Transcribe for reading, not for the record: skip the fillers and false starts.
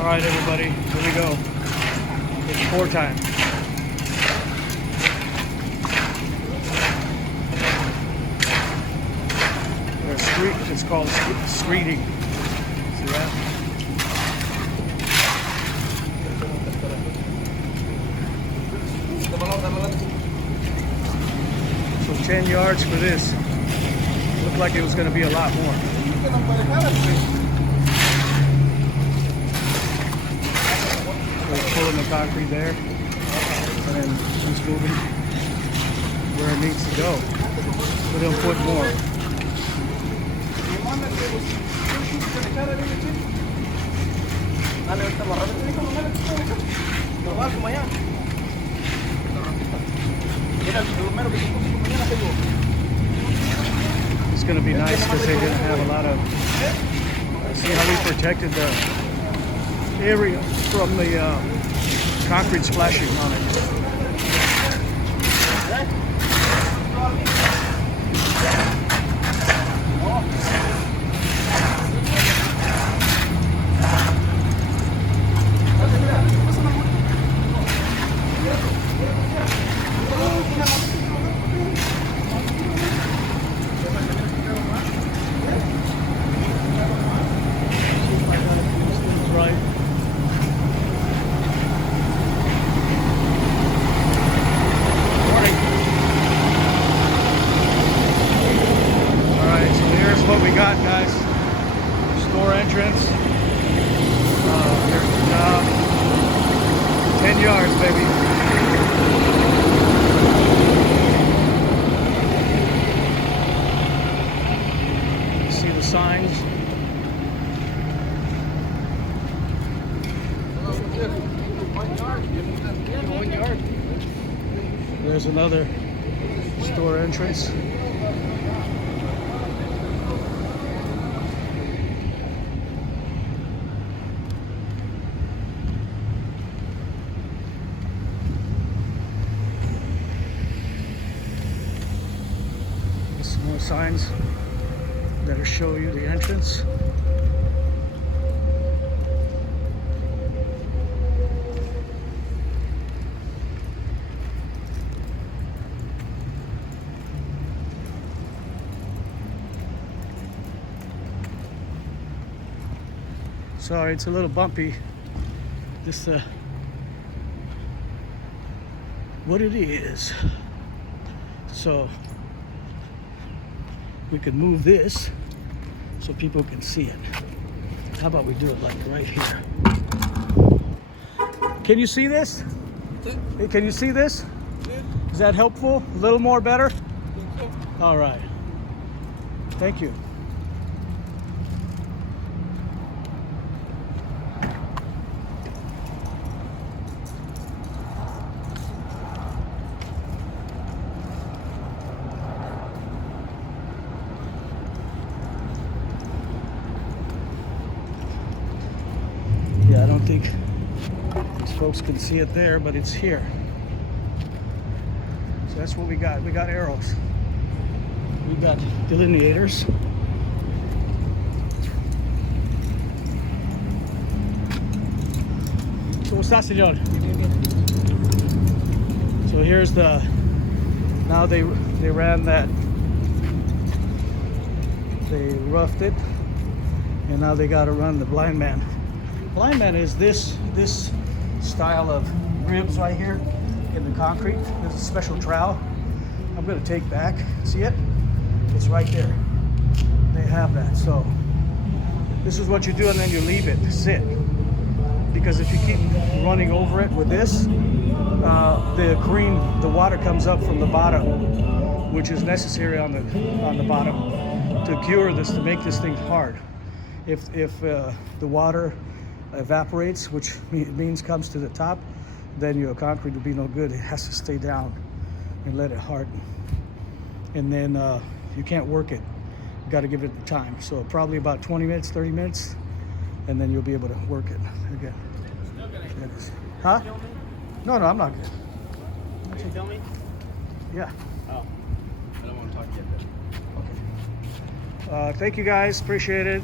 All right, everybody, here we go. It's pour time. It's called screeding. See that? So 10 yards for this. Looked like it was going to be a lot more. So he's pulling the concrete there, and then he's moving where it needs to go. But he'll put more. It's going to be nice because they're going to have a lot of. See how we protected the area from the concrete splashing on it. What we got, guys. Store entrance. Here's the job. 10 yards, baby. You see the signs. One yard. There's another store entrance. Some more signs that'll show you the entrance. Sorry, it's a little bumpy. Just what it is. So we could move this so people can see it. How about we do it like right here? Can you see this? Hey, can you see this? Is that helpful? A little more better? All right. Thank you. Yeah, I don't think these folks can see it there, but it's here. So that's what we got. We got arrows. We got delineators. ¿Cómo está, señor? So here's the, now they ran that, they roughed it, and now they got to run the blind man. Blind man is this style of ribs right here in the concrete. There's a special trowel I'm going to take back. See it? It's right there. They have that. So this is what you do, and then you leave it sit. Because if you keep running over it with this, the water comes up from the bottom, which is necessary on the bottom to cure this, to make this thing hard. If the water evaporates, which means comes to the top, then your concrete will be no good. It has to stay down and let it harden. And then you can't work it. You got to give it the time. So probably about 20 minutes, 30 minutes, and then you'll be able to work it again. Huh? No, I'm not good. Can you tell me? Yeah. Oh, I don't want to talk yet then. Okay. Thank you guys. Appreciate it.